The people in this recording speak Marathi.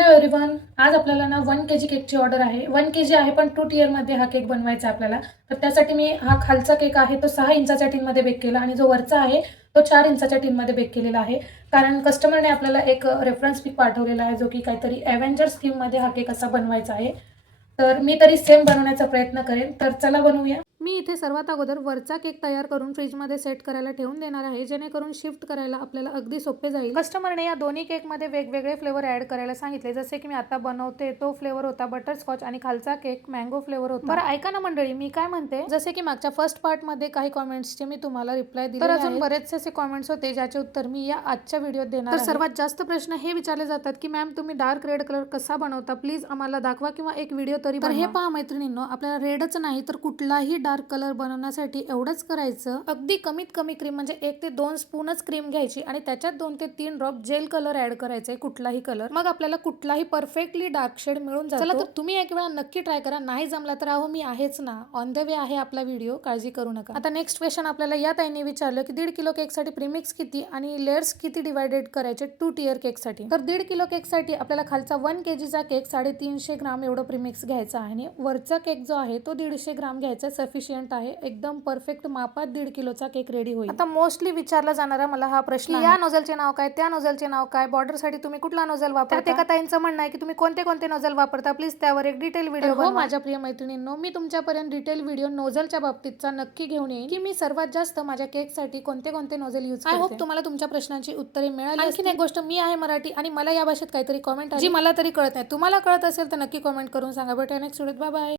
हॅलो एव्हरीवन, आज आपल्याला ना 1 kg केकची ऑर्डर आहे. 1 kg आहे पण 2 टियरमध्ये हा केक बनवायचा आहे आपल्याला. तर त्यासाठी मी हा खालचा केक आहे तो 6 इंचाच्या टिनमध्ये बेक केला आणि जो वरचा आहे तो 4 इंचाच्या टिनमध्ये बेक केलेला आहे. कारण कस्टमरने आपल्याला एक रेफरन्स पिक पाठवलेला आहे जो की काहीतरी एव्हेंजर्स थीममध्ये हा केक असा बनवायचा आहे. तर मी तरी सेम बनवण्याचा प्रयत्न करेन. तर चला बनवूया. मी इथे सर्वात अगोदर वरचा केक तयार करून फ्रीजमध्ये सेट करायला ठेवून देणार आहे, जेणेकरून शिफ्ट करायला आपल्याला अगदी सोपे जाईल. कस्टमरने या दोन्ही केकमध्ये वेगवेगळे फ्लेवर ॲड करायला सांगितले. जसे की मी आता बनवते तो फ्लेवर होता बटरस्कॉच आणि खालचा केक मँगो फ्लेवर होता. बरं ऐका ना मंडळी, मी काय म्हणते, जसे की मागच्या फर्स्ट पार्टमध्ये काही कॉमेंट्सचे मी तुम्हाला रिप्लाय दिले, तर अजून बरेचसे असे कॉमेंट्स होते ज्याचे उत्तर मी या आजच्या व्हिडिओत देणार आहे. तर सर्वात जास्त प्रश्न हे विचारले जातात की मॅम तुम्ही डार्क रेड कलर कसा बनवता, प्लीज आम्हाला दाखवा किंवा एक व्हिडिओ तरी बनवा. तर हे पहा मैत्रिणींनो, आपल्याला रेडच नाही तर कुठलाही डार्क कलर बनवण्यासाठी एवढंच करायचं, अगदी कमीत कमी क्रीम म्हणजे 1 ते 2 स्पूनच क्रीम घ्यायची आणि त्याच्यात 2 ते 3 ड्रॉप जेल कलर ऍड करायचे, कुठलाही कलर. मग आपल्याला कुठलाही परफेक्टली डार्क शेड मिळून जातो. चला तर तुम्ही एक वेळा नक्की ट्राय करा. नाही जमला तर अहो मी आहेच ना, ऑन द वे आहे आपला व्हिडिओ, काळजी करू नका. आता नेक्स्ट क्वेश्चन आपल्याला या ताईने विचारलं की 1.5 किलो केक साठी प्रीमिक्स किती आणि लेयर्स किती डिवायडेड करायचे 2 टियर केक साठी. तर 1.5 किलो केक साठी आपल्याला खालचा 1 kg चा केक 350 ग्राम एवढं प्रीमिक्स घ्यायचा आहे आणि वरचा केक जो आहे तो 150 ग्राम घ्यायचा, सफिशियंट आहे. एकदम परफेक्ट मापात 1.5 किलोचा केक रेडी होईल. आता मोस्टली विचारला जाणारा मला हा प्रश्न आहे, या नोझलचे नाव काय, त्या नोझलचे नाव काय, बॉर्डर साठी तुम्ही कुठला नोझल वापरता. एका ताईंचं म्हणणं आहे की तुम्ही कोणते कोणते नोझल वापरता, प्लीज त्यावर एक डिटेल व्हिडिओ बनवा. माझ्या प्रिय मैत्रिणींनो, मी तुमच्यापर्यंत डिटेल व्हिडिओ नोझलच्या बाबतीतचा नक्की घेऊन येईन की मी सर्वात जास्त माझ्या केक साठी कोणते कोणते नोझल यूज करते. आय होप तुम्हाला तुमच्या प्रश्नांची उत्तरे मिळाली. आणखी एक गोष्ट, मी आहे मराठी आणि मला या भाषेत काहीतरी कॉमेंट जी मला तरी कळत नाही. तुम्हाला कळत असेल तर नक्की कॉमेंट करून सांगा. भेटूया नेक्स्ट व्हिडिओत. Bye bye.